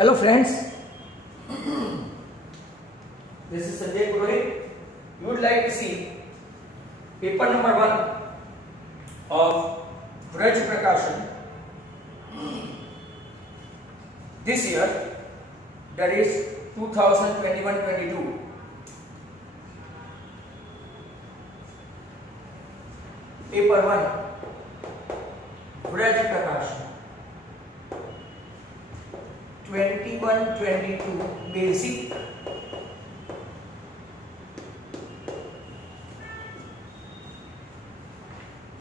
Hello friends, this is Sanjay Purohit. You would like to see paper number 1 of Vraj Prakashan this year, that is 2021-22. Paper 1 Vraj Prakashan 21-22 basic.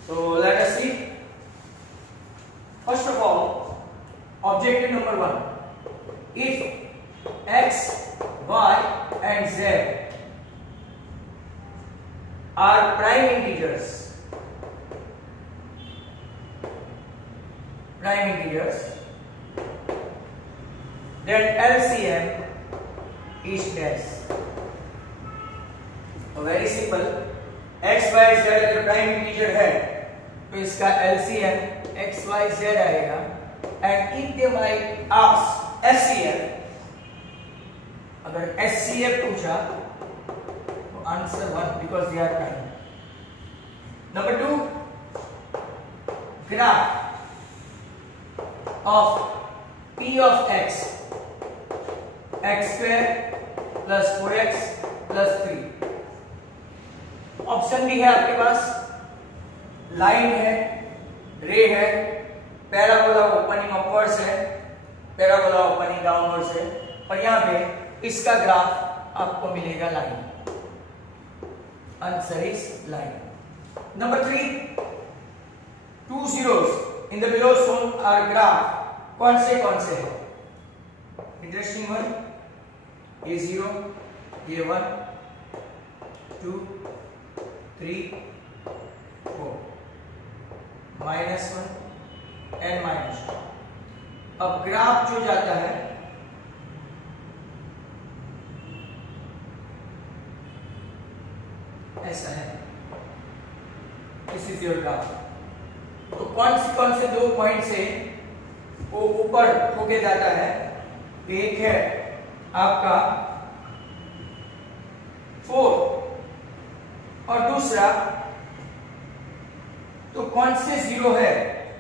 So let us see. First of all, objective number 1. If x, y and z are prime integers, then LCM is dash. तो very simple, x y z अगर prime integer है तो इसका LCM x y z आएगा. And if they might ask FCF, अगर SCF पूछा तो answer 1 because they are prime. Number 2, graph of P of x, x square plus 4x plus 3. Option भी है आपके पास, लाइन है, रे है, पैराबोला ओपनिंग अपवर्ड्स है, पैराबोला ओपनिंग डाउनवर्ड्स है, और यहां पे इसका ग्राफ आपको मिलेगा line. Answer is line. Number 3, 2 zeros in the below shown are graph. कौन से है? Interesting one, A0, A1, 2, 3, 4, -1 and -2. अब ग्राफ जो जाता है ऐसा है, दिस इज योर ग्राफ. तो कौन से 2 पॉइंट से वो ऊपर होके जाता है? एक है आपका 4 और दूसरा, तो कौन से 0 है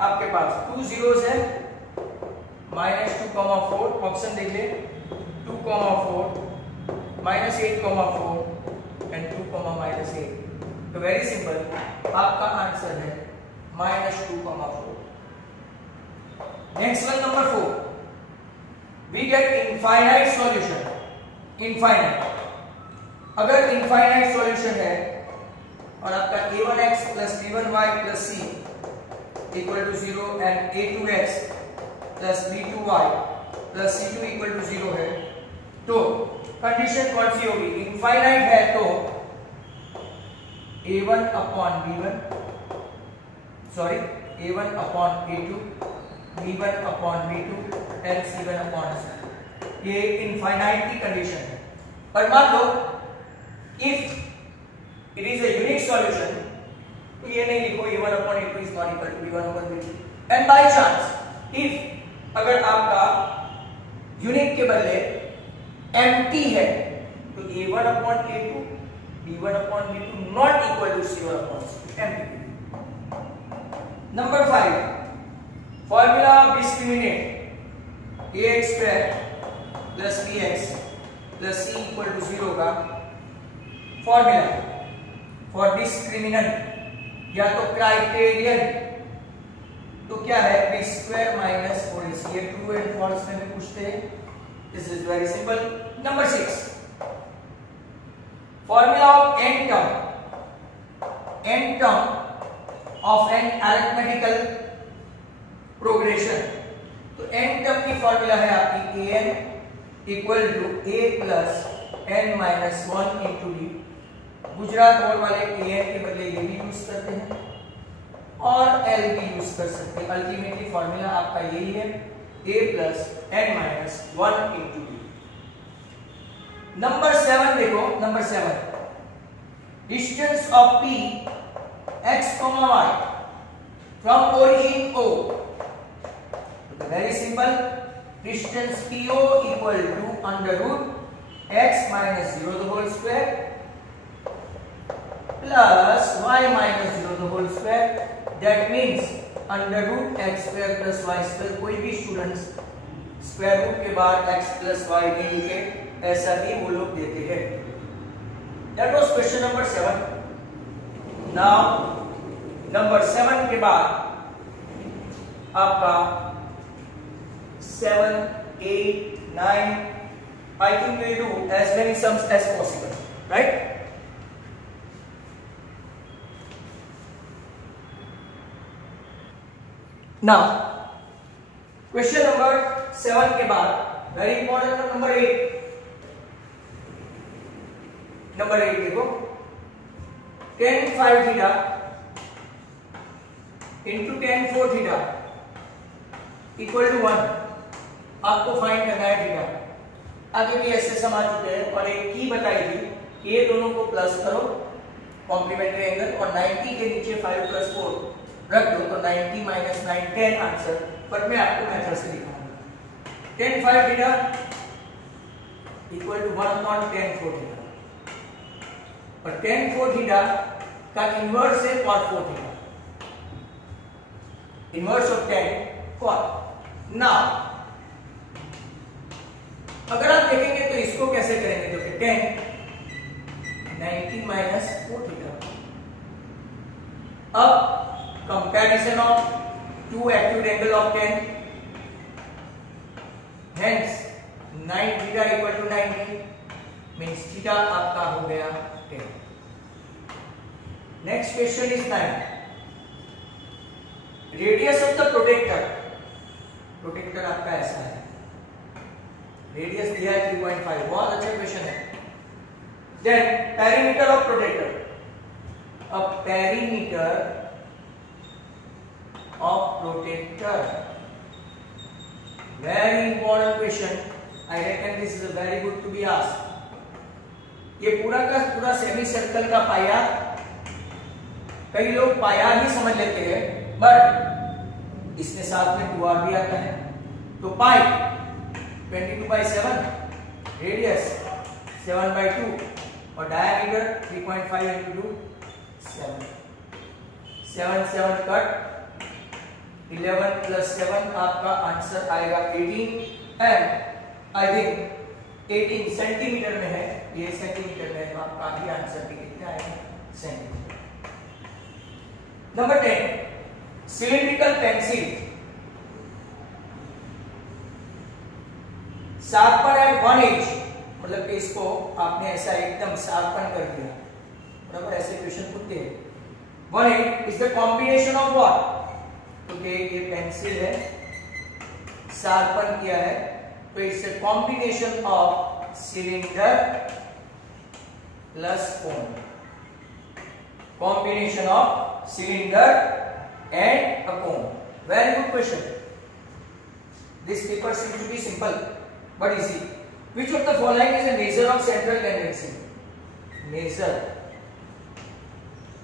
आपके पास? 2 zeros है, -2, 4. ऑप्शन देख ले, 2, 4, -8, 4 एंड 2, -8. तो वेरी सिंपल, आपका आंसर है -2, 4. Next one, number 4. We get infinite solution. Infinite. अगर infinite solution है और आपका a1x plus b1y plus c equal to 0 and a2x plus b2y plus c2 equal to 0 है, तो कंडीशन कौन सी होगी? इनफाइनाइट है तो a1 upon b1, sorry a1 upon a2, b1 upon b2 and c1 upon c2. ये infinite की condition है. पर मान लो if it is a unique solution, तो ये नहीं लिखो a1 upon a2 is not equal to b1 upon b2. And by chance if अगर आपका यूनिक के बदले एम्प्टी है, तो a1 upon a2, b1 upon b2 not equal to c1 upon c2. Empty. Number 5, formula of discriminant ax square plus bx plus c equal to 0 का formula for discriminant या तो criterion, तो क्या है? b square minus 4ac. ये true and false में भी पूछते हैं. This is very simple. Number 6, formula of n term of an arithmetical progression. तो n टर्म की फॉर्मूला है आपकी an equal to a plus n minus 1 into D. Gujarat board वाले an के बदले ये भी यूज करते हैं और l भी यूज कर सकते हैं. अल्टीमेटली फॉर्मूला आपका यही है, a plus n minus 1 into D. Number 7 देखो, number 7, distance of p x, y from origin O. Very simple. Distance PO equal to under root x minus 0 the whole square plus y minus 0 the whole square, that means under root X square plus Y square. कोई भी students square root के बाद x plus Y नहीं लिखे, ऐसा ही वो लोग देते हैं। That was question number 7। Now number 7 के बाद आपका 7, 8, 9, I think we'll do as many sums as possible, right? Now, question number 7 के बाद very important number 8. नंबर 8 देखो, tan 5 theta into tan 4 theta equal to 1। आपको फाइंड करना है theta. आगे भी ऐसे सम आ चुके हैं और एक की बताई थी कि ये दोनों को प्लस करो कॉम्प्लीमेंट्री एंगल और 90 के नीचे 5 प्लस 4 रख दो तो 90 माइनस 9 10 आंसर। बट मैं आपको मेथड से दिखाऊंगा। tan 5 theta equal to 1 upon tan 4 theta और tan 4 थीटा का इन्वर्स है cot 4 theta, inverse of tan cot। Now अगर आप देखेंगे तो इसको कैसे करेंगे, देखिए tan 90 माइनस 4 थीटा। अब comparison of two acute angle of tan, hence 9 theta equal to 90 means theta आपका हो गया 10। Next question is 9. Radius of the protector, protector आपका ऐसा है, रेडियस दिया है 3.5, बहुत अच्छा क्वेश्चन है। Then perimeter of protector, अब perimeter of protector, very important question. I reckon this is a very good to be asked. ये पूरा का पूरा सेमी सर्कल का पाया, कई लोग पाया ही समझ लेते हैं बट इसके साथ में 2r भी आता है। तो पाई 22/7, रेडियस 7/2 और डायमीटर 3.5 into 2 7, 7 कट 11 plus 7 आपका आंसर आएगा 18 एंड आई थिंक 18 सेंटीमीटर में है, ये सेंटीमीटर में है तो आपका ही आंसर भी कितना आएगा centimetre. Number 10 cylindrical pencil sharpen at 1 edge, मतलब कि इसको आपने ऐसा एकदम शार्पन कर दिया, बराबर ऐसे क्वेश्चन पूछते हैं। 1 edge is the combination of what, तो ये पेंसिल है शार्पन किया है तो इससे combination of cylinder plus cone, combination of cylinder and a cone. Very good question, this paper seems to be simple but easy. Which of the following is a measure of central tendency, measure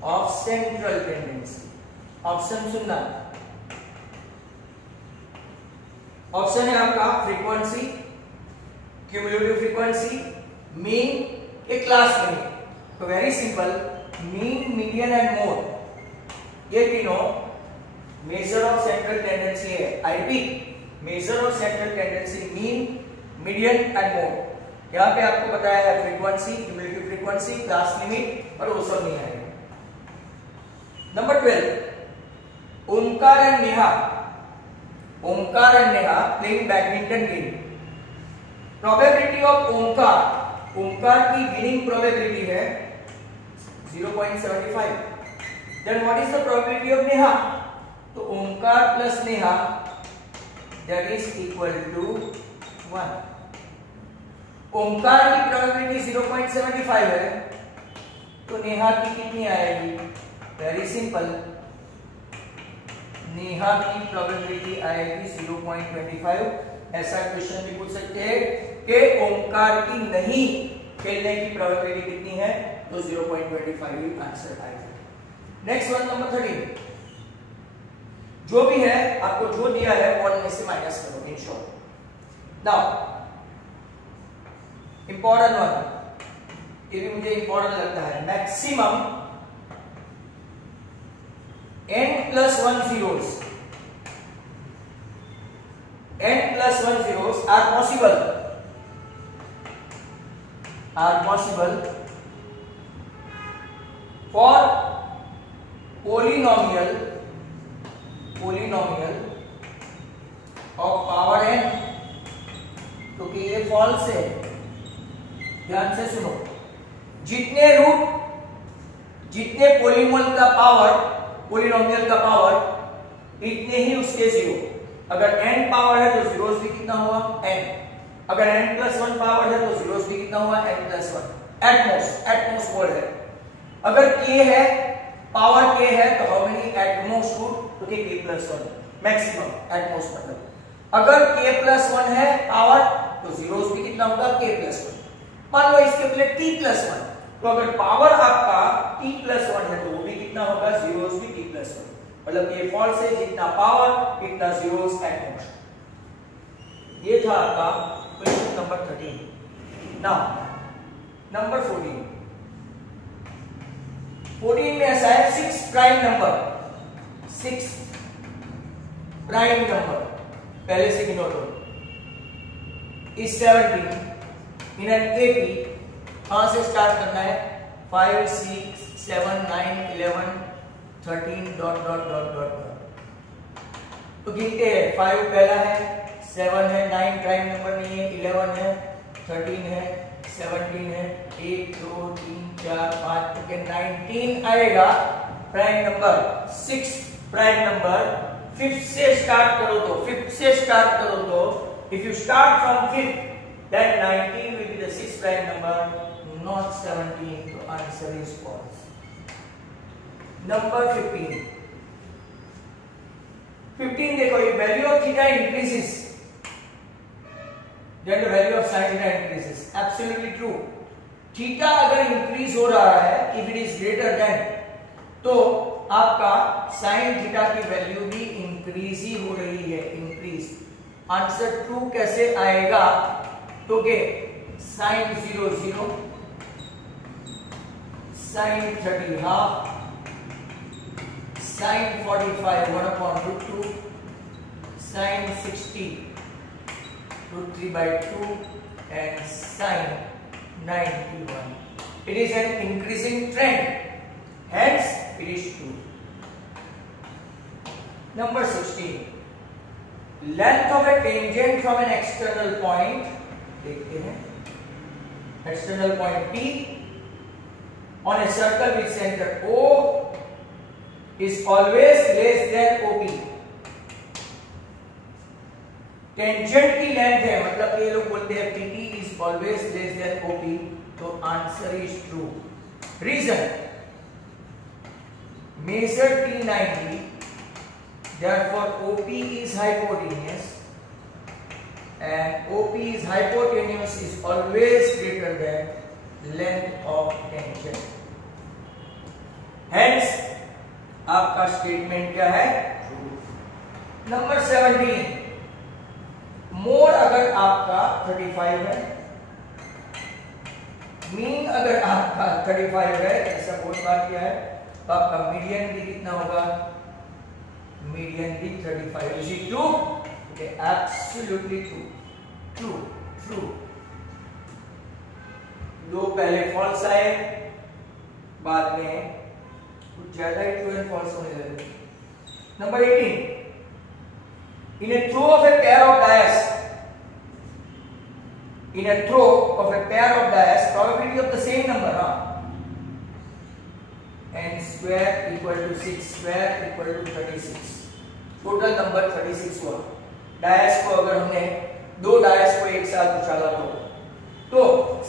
of central tendency. Option सुनना, option है आपका frequency, cumulative frequency, mean, एक class mean. तो very simple, mean, median and mode, ये तीनों measure of central tendency है। I repeat, measure of central tendency mean, median and mode. यहां पे आपको बताया है frequency, cumulative frequency, class limit और वो सब नहीं आएगा। Number 12 Omkar and Neha, Omkar and Neha playing badminton game. Probability of Omkar, Omkar की विनिंग प्रोबेबिलिटी है 0.75। Then what is the probability of Neha, तो Omkar plus Neha that is equal to 1। Omkar की प्रोबेबिलिटी 0.75 है तो नेहा की कितनी आएगी, वेरी सिंपल, नेहा की प्रोबेबिलिटी आएगी 0.25। ऐसा क्वेश्चन भी पूछ सकते हैं कि ओमकार की नहीं खेलने की प्रोबेबिलिटी कितनी है, तो 0.25 आंसर आएगा। नेक्स्ट वन नंबर 13, जो भी है आपको जो दिया है 1 में से माइनस करो in short. Now important one, ये भी मुझे इंपॉर्टेंट लगता है, maximum n+1 zeros, n+1 zeros are possible for polynomial of power n। क्योंकि ये फॉल्स है, ध्यान से सुनो, जितने पोलिनोमियल का पावर इतने ही उसके जीरो। अगर n पावर है तो जीरोस भी कितना हुआ n, अगर n+1 पावर है तो जीरोस भी कितना हुआ n+1, एटमोस्ट वर्ड है। अगर k है, पावर k है तो हाउ मेनी एटमोस्ट वुड, तो k+1 मैक्सिमम एटमोस्ट मतलब। अगर k+1 है पावर तो जीरोस भी कितना होगा k+1। मान लो इसके पहले t+1, तो अगर पावर आपका t+1 है तो वो भी कितना होगा, जीरोस भी t+1। मतलब ये फॉल्स है, जितना पावर इतना जीरोस एटमोस्ट। ये था आपका क्वेश्चन नंबर 13। नाउ नंबर 14 में ऐसा है 6 प्राइम नंबर, पहले से गिनो तो इस 17 इन एन 80, कहां से स्टार्ट करना है, 5 6 7 9 11 13 डॉट डॉट डॉट डॉट। तो गिनते हैं, 5 पहला है, 7 है, 9 प्राइम नंबर नहीं है, 11 है, 13 है, 17 है, 1 2 3 4 5, ओके 19 आएगा prime number, 6 prime number. 5th से स्टार्ट करो तो if you start from 5th then 19 will be the 6th prime number, not 17, so answer is false. Number 15 देखो, ये value of theta increases then the value of sin theta increases, absolutely true। Theta अगर increase हो रहा है, if it is greater than, तो आपका sin theta की value भी इंक्रीज ही हो रही है, इंक्रीज। आंसर ट्रू कैसे आएगा, तो के sin 0 0, sin 30 half, sin 45 1/√2, sin 60 √3/2 and sin 91। It is an increasing trend, hence it is true। Number 16, length of a tangent from an external point, देखते हैं, external point P on a circle with center O is always less than OP। Tangent की length है, मतलब ये लोग बोलते हैं PT is always less than OP, तो answer is true. Reason, measure T90, therefore OP is hypotenuse and OP is hypotenuse is always greater than length of tangent, hence आपका statement क्या है, ट्रू। नंबर 17, मोड अगर आपका 35 है, mean अगर आपका 35 है, ऐसा बहुत बार किया है, तो आपका मीडियन भी कितना होगा, मीडियन भी 35। Is it true? Okay, absolutely true, true true. दो पहले फॉल्स आए, बाद में कुछ ज्यादा ही ट्रू एंड फॉल्स होने लगे। Number 18, in a throw of a pair of dice, probability of the same number, n square equal to 6 square equal to 36, total number 36 हुआ। डायस को अगर हमने दो डायस को एक साथ उछाला तो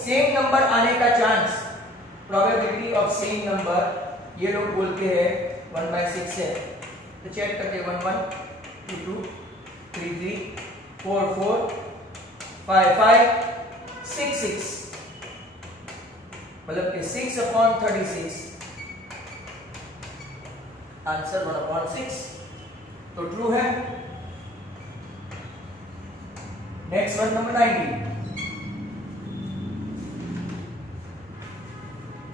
सेम नंबर आने का chance, probability of same number, ये लोग बोलते हैं 1/6 है। तो चेक करते 1 1 2 2 3 3 4 4 5 5 6 6, मतलब कि 6/36, आंसर 1/6, तो ट्रू है। Next one number 19।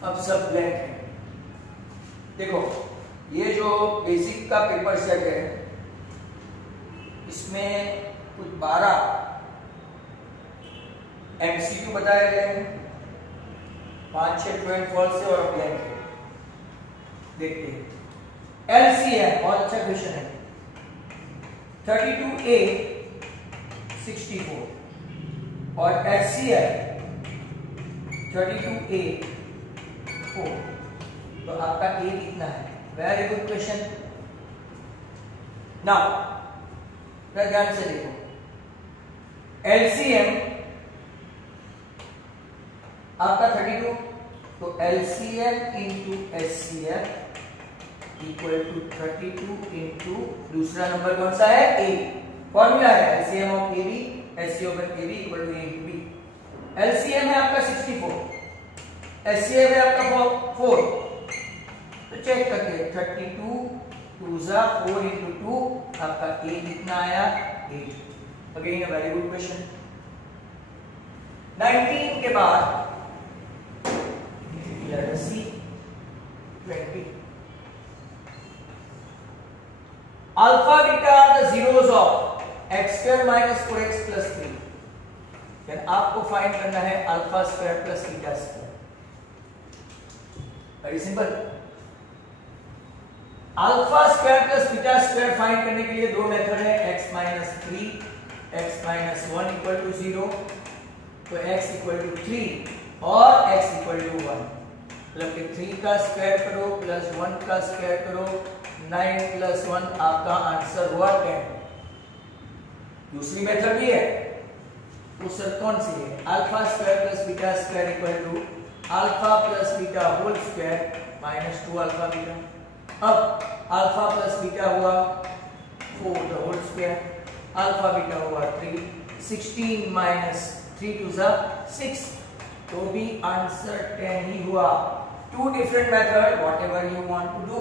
अब सब ब्लैंक है। देखो ये जो बेसिक का पेपर सेट है इसमें कुछ 12 एमसीक्यू बताए गए हैं, 5-6 ट्रू एंड फॉल्स है और ब्लैंक है। देखते हैं एलसीएम, बहुत अच्छा क्वेश्चन है। 32A 64 और एचसीएफ 32A 4, तो आपका ए कितना है? Very good question. नाउ ध्यान से देखो, एलसीएम आपका 32, तो LCM into HCF equal to 32 into दूसरा नंबर कौन सा है? ए। फॉर्मूला है LCM of A B, HCF of A B equal to A into B. LCM है आपका 64, एचसीएफ है आपका 4, तो चेक करके 32 2 4 इंटू 2 आपका ए कितना आया? 8। Again a very good question. 19 के बाद later see 20। Alpha beta are the zeros of x² - 4x + 3। Then आपको फाइंड करना है alpha square plus beta square. Very simple. Alpha square plus beta square find करने के लिए दो मेथड है, x - 3 x - 1 इक्वल टू 0, तो x इक्वल टू 3 और x इक्वल टू 1, मतलब कि 3 का स्क्वायर करो प्लस 1 का स्क्वायर करो, 9 + 1 आपका आंसर हुआ 10। दूसरी मेथड भी है, वो सर कौन सी है? Alpha square plus beta square equal to alpha plus beta whole square minus 2 alpha beta. अब अल्फा प्लस बीटा हुआ 4 the whole square, alpha beta हुआ 3, 16 - 3 2 6, तो भी आंसर 10 ही हुआ। Two different method, whatever you want to do.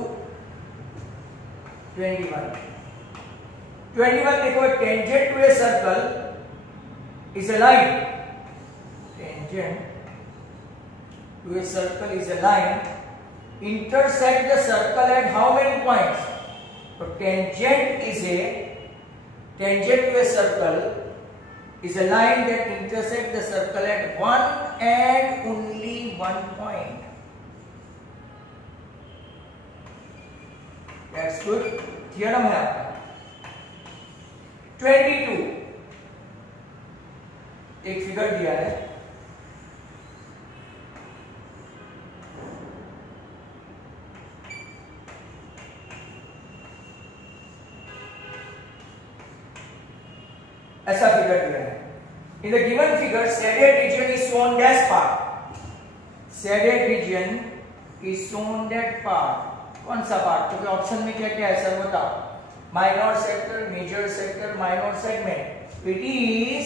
21 देखो, tangent to a circle is a line, tangent to a circle is a line, intersect the circle at how many points? So tangent to a circle is a line that intersects the circle at one and only one point. That's good. Theorem है आपका। 22 एक figure दिया है, ऐसा figure दिया है। In the given figure shaded region is shown dash part, shaded region is shown that part. कौन सा पार्ट? क्योंकि ऑप्शन में क्या क्या है सर बताओ? Minor sector, major sector, minor segment. It is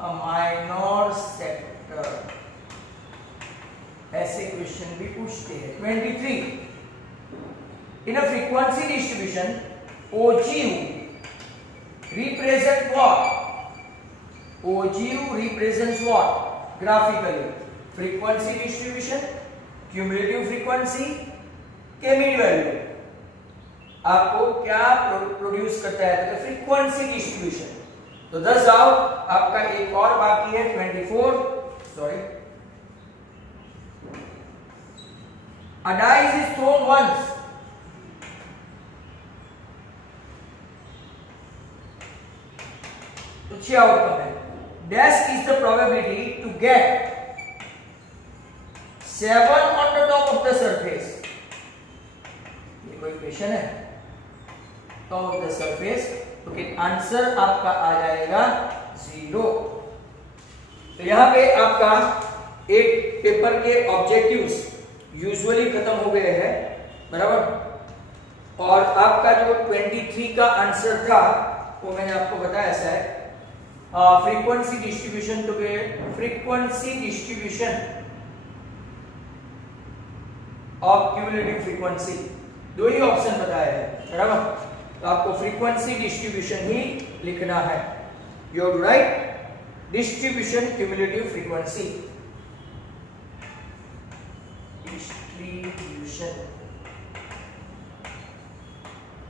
a minor sector। ऐसे क्वेश्चन भी पूछते हैं। 23 in a frequency distribution OGU represent what? OGU represents what graphically? Frequency distribution, cumulative frequency के मीन वैल्यू आपको क्या प्रोड्यूस करता है? तो फ्रीक्वेंसी डिस्ट्रीब्यूशन। तो 10 जाओ, आपका एक और बाकी है 24। Sorry, a dice is thrown once, तो 6 आउटकम है। Dash is the probability to get 7 on the top of the surface। ये कोई क्वेश्चन है, top of the surface, तो कि आंसर आपका आ जाएगा 0। तो यहां पे आपका एक पेपर के ऑब्जेक्टिव्स यूजुअली खत्म हो गए हैं, बराबर। और आपका जो 23 का आंसर था वो मैंने आपको बताया ऐसा है, फ्रीक्वेंसी डिस्ट्रीब्यूशन, तो frequency distribution of cumulative frequency, दो ही ऑप्शन बताया है, बराबर। तो आपको फ्रीक्वेंसी डिस्ट्रीब्यूशन ही लिखना है। You are right. Distribution cumulative frequency, distribution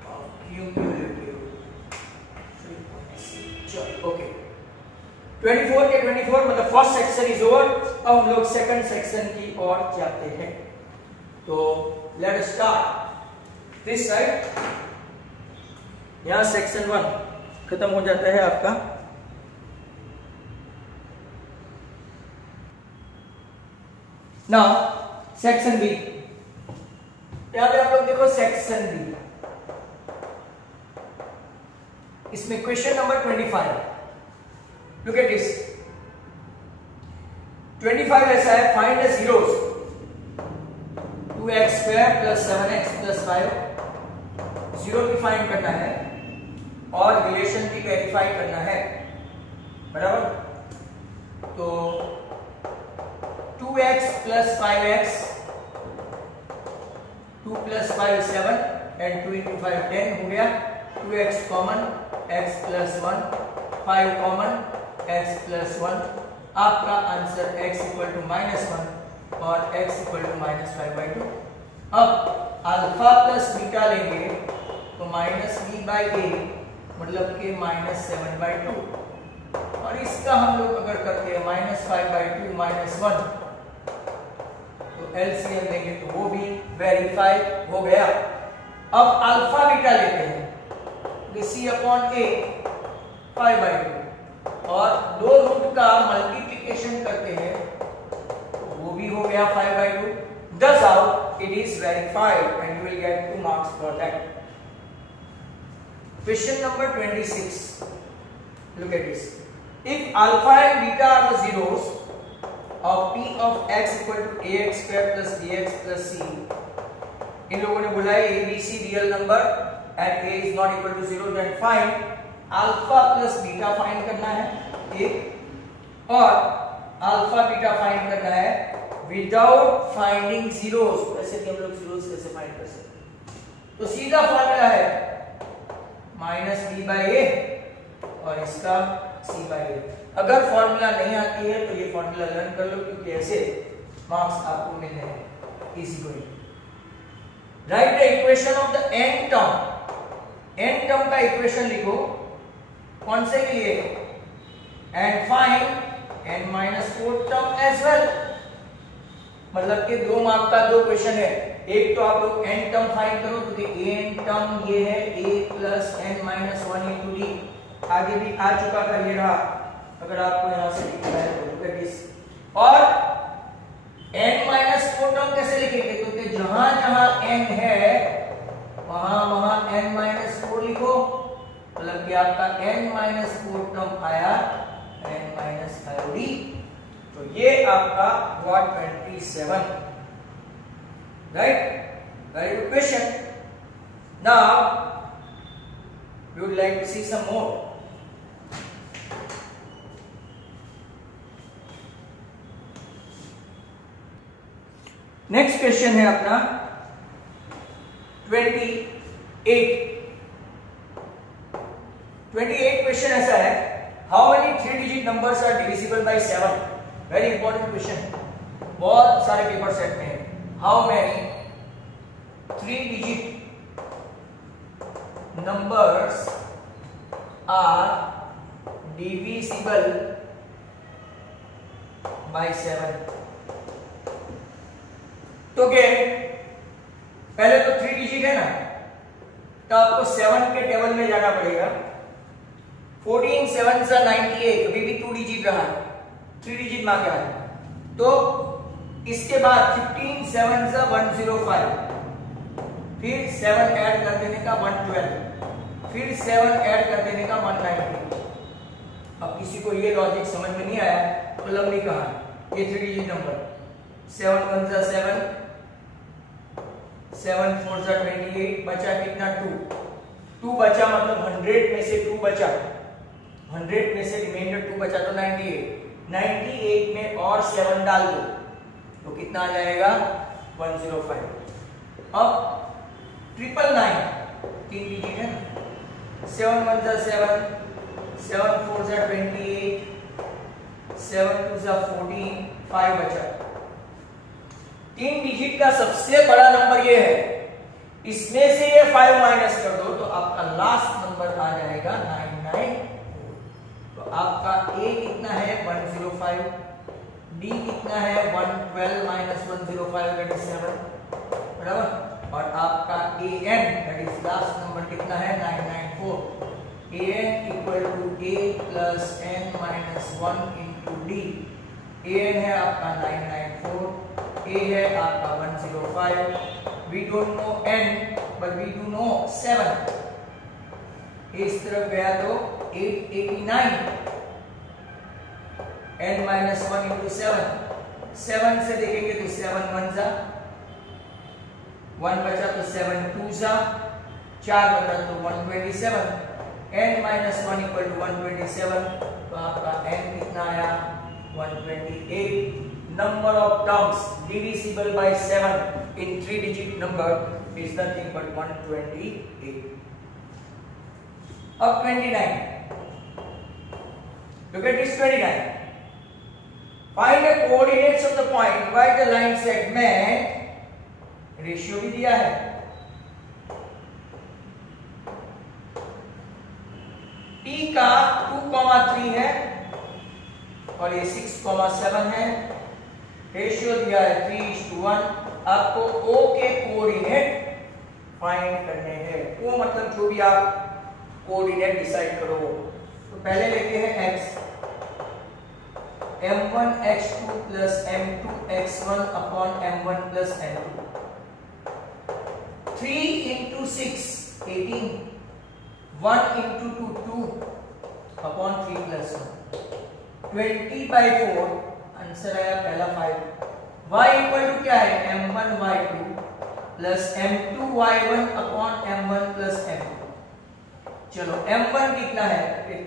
of cumulative frequency. चलो ओके, 24 के 24 मतलब फर्स्ट सेक्शन इज ओवर। अब हम लोग सेकंड सेक्शन की ओर जाते हैं। तो let us start this side. यहां सेक्शन 1 खत्म हो जाता है आपका। नाउ सेक्शन बी, यहां पे आप लोग देखो सेक्शन बी, इसमें question number 25। Look at this. 25 ऐसा है, find the zeros 2x square plus 7x plus 5। Zero भी फाइंड करना है और रिलेशन भी वेरीफाई करना है, बराबर। तो 2x plus 5x, 2 plus 5 7 and 2 into 5 10 हो गया। 2x common, x plus 1, 5 common, x plus 1। आपका आंसर x इक्वल टू -1 और x इक्वल टू -5/2। अब अल्फा प्लस बीटा लेंगे तो -b/a मतलब के -7/2, और इसका हम लोग अगर करते हैं -5/2 -1 तो एलसीएम लेंगे तो वो भी वेरीफाई हो गया। अब अल्फा बीटा लेते हैं, c/a 5/2 और दो रूट का मल्टीप्लिकेशन करते हैं तो वो भी हो गया 5/2। Thus out it is verified and you will get 2 marks for that. Question number 26. Look at this. If alpha and beta are the zeros of p of x equal to ax square plus bx plus c, इन लोगों ने बोला है abc real number and a is not equal to 0, then find alpha plus beta find करना है एक, और alpha beta find करना है विदाउट फाइंडिंग जीरोस। वैसे कि हम लोग जीरोस कैसे फाइंड कर सकते हैं, तो सीधा फॉर्मूला है -b/a और इसका c/a। अगर फॉर्मूला नहीं आती है तो ये फॉर्मूला लर्न कर लो, क्योंकि ऐसे मार्क्स आपको मिलने हैं easy going. Write the equation of the n term. n term का इक्वेशन लिखो, कौन से के लिए, and find n-4 term as well. मतलब कि 2 मार्क का 2 क्वेश्चन है। एक तो आप लोग n टर्म फाइंड करो, क्योंकि n टर्म ये है a plus n-1 into d। आगे भी आ चुका था, ये रहा, अगर आपको यहां से दिख रहा है तो look at this। और n-4 टर्म कैसे लिखेंगे, क्योंकि जहां जहां n है वहां वहां n-4 लिखो, मतलब कि आपका n-4 टर्म आया n-5d। तो ये आपका हुआ 27, right. Very good question. Now we would like to see some more. Next question है अपना 28 क्वेश्चन ऐसा है, how many 3 digit numbers are divisible by 7। Very important question, बहुत सारे पेपर सेट में है। How many 3 digit numbers are divisible by 7। तो क्या, पहले तो 3 डिजिट है ना, तो आपको 7 के टेबल में जाना पड़ेगा। 14 7 से 98, अभी भी 2 डिजिट रहा है, 3 डिजिट मांगा है। तो इसके बाद 15 7 से 105, फिर 7 ऐड कर देने का 112, फिर 7 ऐड कर देने का 190। अब किसी को ये लॉजिक समझ में नहीं आया तो लंबी कहा ये 3 डिजिट नंबर 7 1 से 7, 7 4 से 28, बचा कितना 2 बचा, मतलब 100 में से 2 बचा, 100 में से रिमाइंडर 2 बचा तो 98 में और 7 डाल दो तो कितना आ जाएगा 105। अब 999 3 डिजिट है ना, 7 1 से 7, 7 4 से 28, 7 2 जा 14, 5 बचा। 3 डिजिट का सबसे बड़ा नंबर ये है, इसमें से ये 5 माइनस कर दो तो आपका लास्ट नंबर आ जाएगा 994। तो आपका A कितना है 105, D कितना है 112 माइनस 105 दैट इज 7, बराबर। और आपका AN that is last number कितना है 994। AN equal to A plus N minus 1 into D। AN है आपका 994, A है आपका 105। We don't know N but we do know 7। इस तरफ गया तो 889, N माइनस 1 इंटू 7। 7 से देखेंगे तो 7 1 जा, 1 बचा तो 7 2 जा, 4 बचा तो 127। N minus 1 equal to 127। तो आपका N कितना आया 128। Number of terms divisible by 7 in 3-digit number is nothing but 128. Up 29. Look at this 29. Find the coordinates of the point by the line segment. Ratio भी दिया है। T का 2,3 है और ये 6,7 है। रेशियो दिया है 3:1। आपको O के कोऑर्डिनेट फाइंड करने हैं। O मतलब जो भी आप कोऑर्डिनेट डिसाइड करो। तो पहले लेते हैं x, m1 x2 plus m2 x1 upon m1 plus m2। 3 into 6 18, 1 into 2 2 upon 3 plus 1 20/4। Answer आया पहला 5। y इक्वल टू क्या है m1 y2 plus m2 y1 upon m1 plus m2। चलो m1 कितना है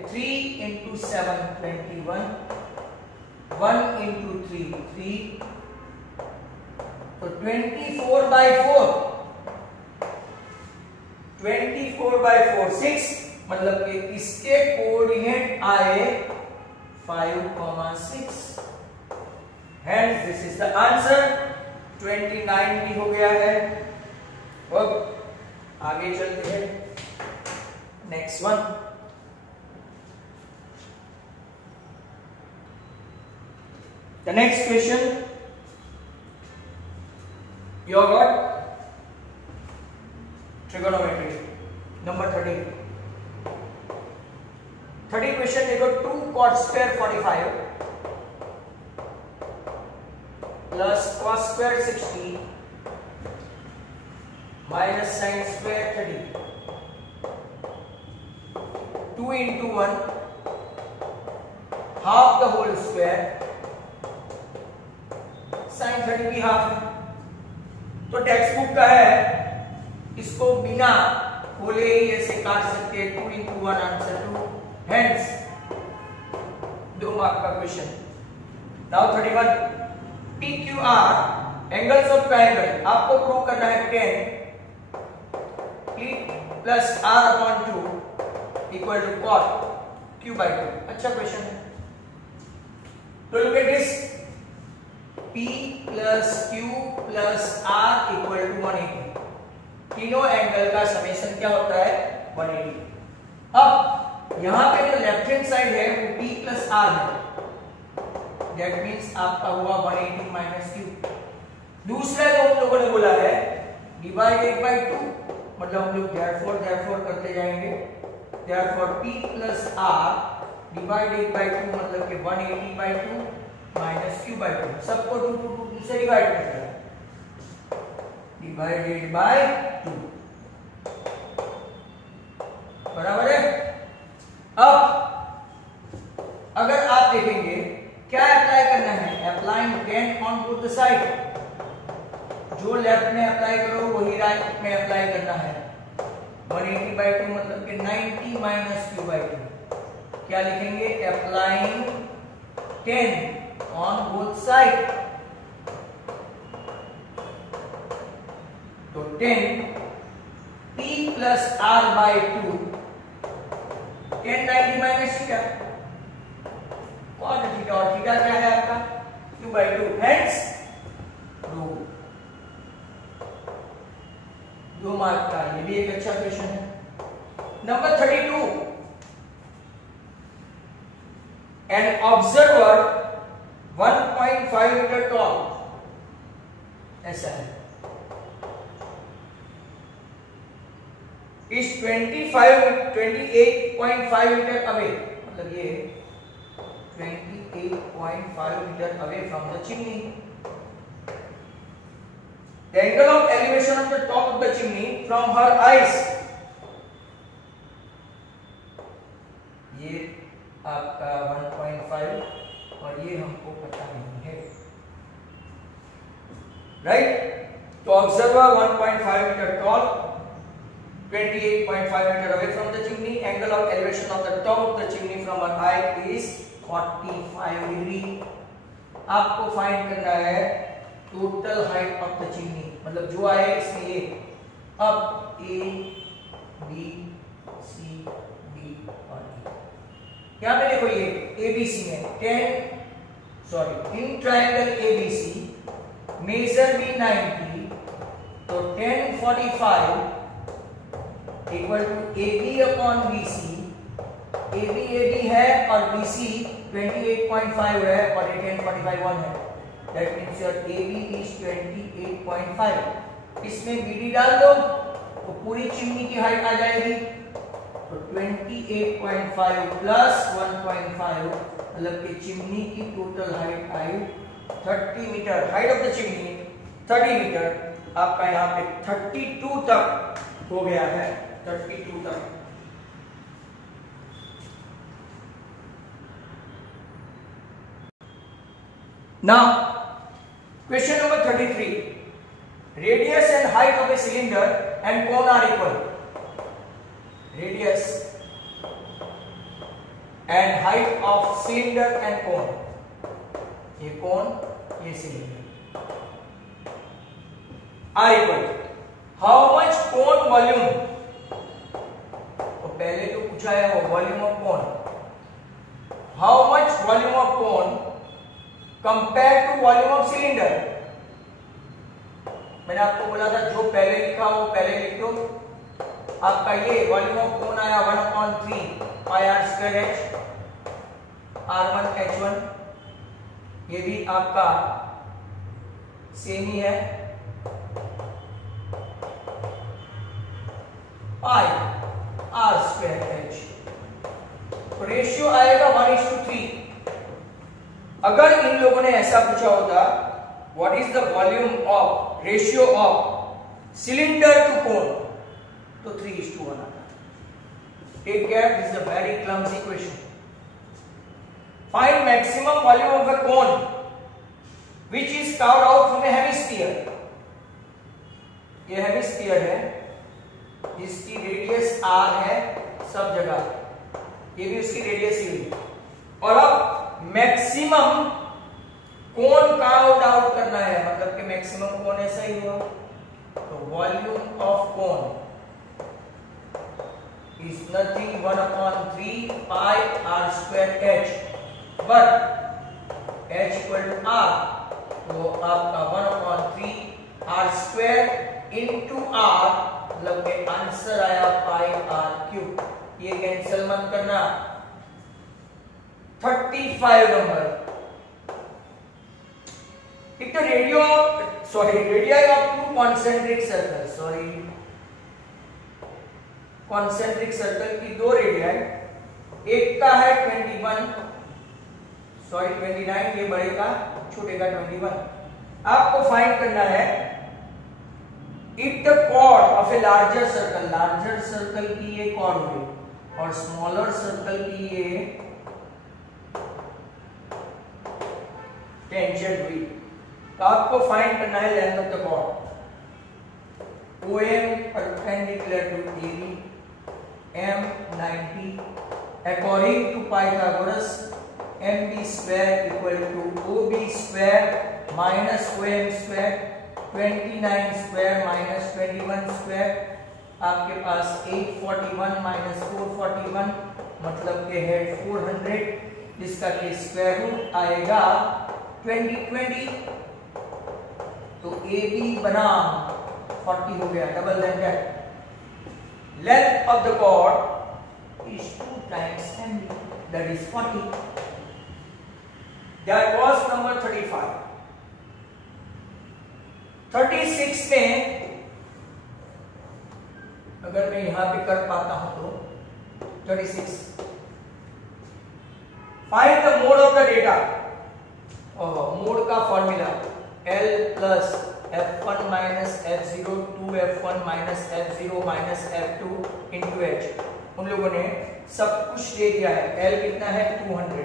3 into 7 21, 1 into 3 3, तो 24/4, 24/4 6, मतलब कि इसके कोऑर्डिनेट आए 5,6। Hence this is the answer। 29 भी हो गया है। अब आगे चलते हैं next one. The next question you got trigonometry number 30। 30 question देखो 2 cot square 45 plus cos square 60 minus sin square 30। 2 into 1 half the whole square, sin 30 भी हाफ है। तो टेक्स्ट बुक का है, इसको बिना खोले ही ऐसे काट सकते हैं। 2 into 1 आंसर 2। हेंस 2 मार्क का question. Now 31 PQR angles of triangle आपको प्रूव करना है 10 P plus R upon 2 equal to cot Q by 2। अच्छा क्वेश्चन है। तो look at this, P plus Q plus R equal to 180। तीनों angle का summation क्या होता है 180। अब यहां पे जो लेफ्ट हैंड साइड है वो P प्लस R है, दैट मींस आपका हुआ 180 माइनस Q। दूसरा जो हम लोगों ने बोला है डिवाइडेड बाय 2, मतलब हम लोग therefore करते जाएंगे। therefore P plus R divided by 2 मतलब कि 180 बाय 2 माइनस Q बाय 2। सबको 2 से डिवाइड करते हैं, डिवाइडेड बाय 2, बराबर है। अब अगर आप देखेंगे क्या अप्लाई करना है, applying 10 on both the side. जो लेफ्ट में अप्लाई करो वही राइट में अप्लाई करना है। 180 बाय 2 मतलब कि 90 माइनस Q बाय 2। क्या लिखेंगे, अप्लाइंग 10 ऑन बोथ साइड। तो 10 P plus R by 2, 10 90 minus क्या, cot थीटा, और थीटा क्या है आपका q/2, हेंस रो। 2 मार्क का, ये भी एक अच्छा क्वेश्चन है। Number 32, an observer 1.5 metre tall, ऐसा है, इज 28.5 मीटर अवे, मतलब ये 28.5 metre away from the chimney. The angle of elevation of the top of the chimney from her eyes, ये आपका 1.5 और ये हमको पता नहीं है, राइट। तो observer 1.5 metre tall, 28.5 meter away from the chimney, angle of elevation of the top of the chimney from her eye is 45 degree। आपको फाइंड करना है total height of the chimney, मतलब जो आए इसमें ये, अब A, B, C, D और E। यहाँ पे देखो ये ABC में इन ट्रायंगल ABC मेजर भी 90, तो 10, 45 equal to AB upon BC। AB है और BC 28.5 है और 10, 45 1 है। That means your AB is 28.5। इसमें BD डाल दो तो पूरी चिमनी की हाइट आ जाएगी, तो 28.5 प्लस 1.5 मतलब कि चिमनी की टोटल हाइट आई 30 metre. Height of the chimney 30 metre, आपका यहाँ पे 32 तक हो गया है, 32 तक। Now, question number 33. Radius and height of a cylinder and cone are equal. Radius and height of cylinder and cone. ये cone, ये cylinder are equal. How much cone volume? तो पहले तो पूछा है वो volume of cone. How much volume of cone compare to volume of cylinder. मैंने आपको बोला था जो पहले लिखा वो पहले लिख दो। आपका ये वॉल्यूम ऑफ कोन आया 1/3 πr²h r1h1, ये भी आपका सेम ही है, पाई r²h। तो रेशियो आएगा 1:3। अगर इन लोगों ने ऐसा पूछा होता what is the volume of ratio of cylinder to cone, तो 3:1 आता। Take care, this is a very clumsy question. Find maximum volume of a cone which is carved out from a hemisphere. ये hemisphere है जिसकी radius r है सब जगह, ये भी उसकी रेडियस ही है। और अब मैक्सिमम कोन कार्व्ड आउट करना है, मतलब कि मैक्सिमम कोन ऐसा ही हुआ, तो volume of cone is nothing 1/3 πr²h, but h equal to r, तो आपका 1/3 r² इंटू r, मतलब के आंसर आया πr³। ये कैंसिल मत करना। 35 नंबर। एक तो radii of 2 concentric circle, concentric circle की 2 रेडियाई, एक का है 29, ये बड़े का छोटे का 21। आपको फाइंड करना है if the chord of a larger circle की ये कॉर्ड हुई और स्मॉलर सर्कल की ये टेंजेंट हुई, तो आपको फाइंड करना है length of the chord. OM perpendicular to AB, M 90, according to Pythagoras, MB square equal to OB square minus OM square, 29 square minus 21 square, आपके पास 841 minus 441 मतलब के है 400, जिसका कि स्क्वायर रूट आएगा 20 तो AB बनाम 40 हो गया, double then that. Length of the chord is 2 times MB, that is 40. That was number 35. 36 में अगर मैं यहां पे कर पाता हूं तो 36 find the mode of the data. Mode का formula L plus F1 minus F0 2F1 minus F0 minus F2 into H। उन लोगों ने सब कुछ दे दिया है। L कितना है 200,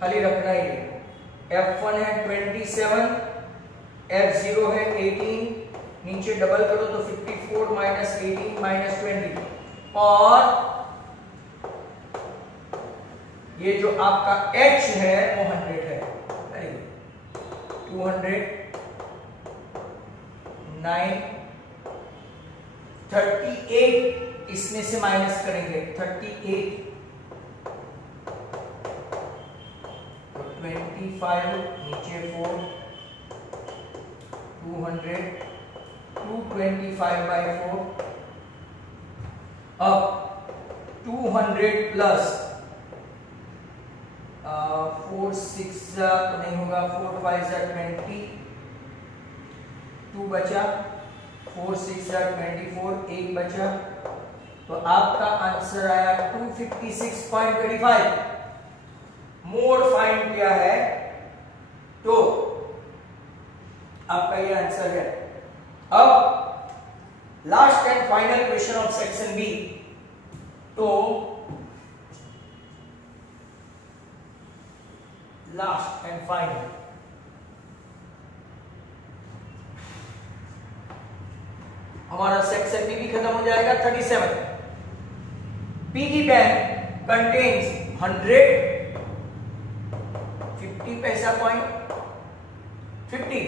खाली रखना ही है। F1 है 27, F0 है 18, नीचे डबल करो तो 54 माइनस 18 माइनस 20, और ये जो आपका H है वो 100 है। 200 9 38 इसमें से माइनस करेंगे 38 तो 25 नीचे 4 200 225 by 4 अब 200 प्लस 4 6 तो नहीं होगा, 4 5 20 2 बचा, 4 6 24 1 बचा, तो आपका आंसर आया 256.25। मोड फाइंड किया है तो आपका ये आंसर है। अब last and final question of section B. तो लास्ट एंड फाइनल हमारा सेक्शन बी भी खत्म हो जाएगा। 37 पिगी बैंक कंटेन्स 100 50 पैसा कॉइन 50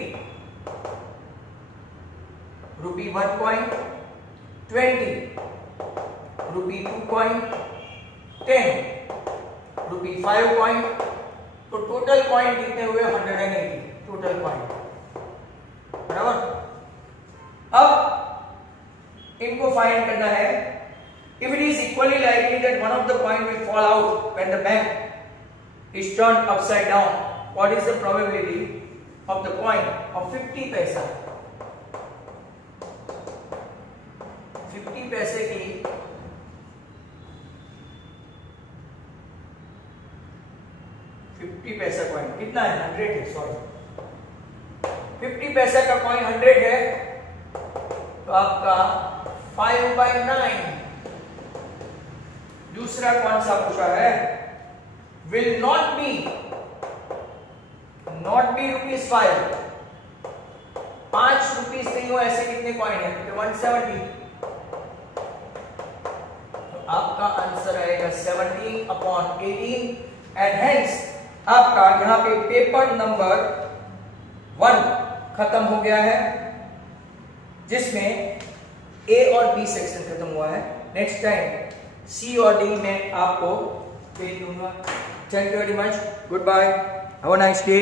रुपी 1 कॉइन 20 रुपी 2 कॉइन 10 रुपी 5 कॉइन, तो टोटल कॉइन कितने हुए 180 टोटल कॉइन, बराबर। अब इनको फाइंड करना है। If it is equally likely that one of the coin will fall out when the bank is turned upside down, what is the probability of the coin of 50 पैसा? 50 पैसे की 50 पैसा coin कितना है 100 है, सॉरी 50 पैसा का कॉइन 100 है, तो आपका 5/9। दूसरा कौन सा पूछा है, will not be ₹5, 5 रुपीस नहीं हो ऐसे कितने कॉइन है, 170, तो आपका आंसर आएगा 17/18 एंड हेंस आपका यहां पे पेपर नंबर 1 खत्म हो गया है, जिसमें ए और बी सेक्शन खत्म हुआ है। नेक्स्ट टाइम सी और डी में आपको भेज दूंगा। Thank you very much, goodbye, have a nice day.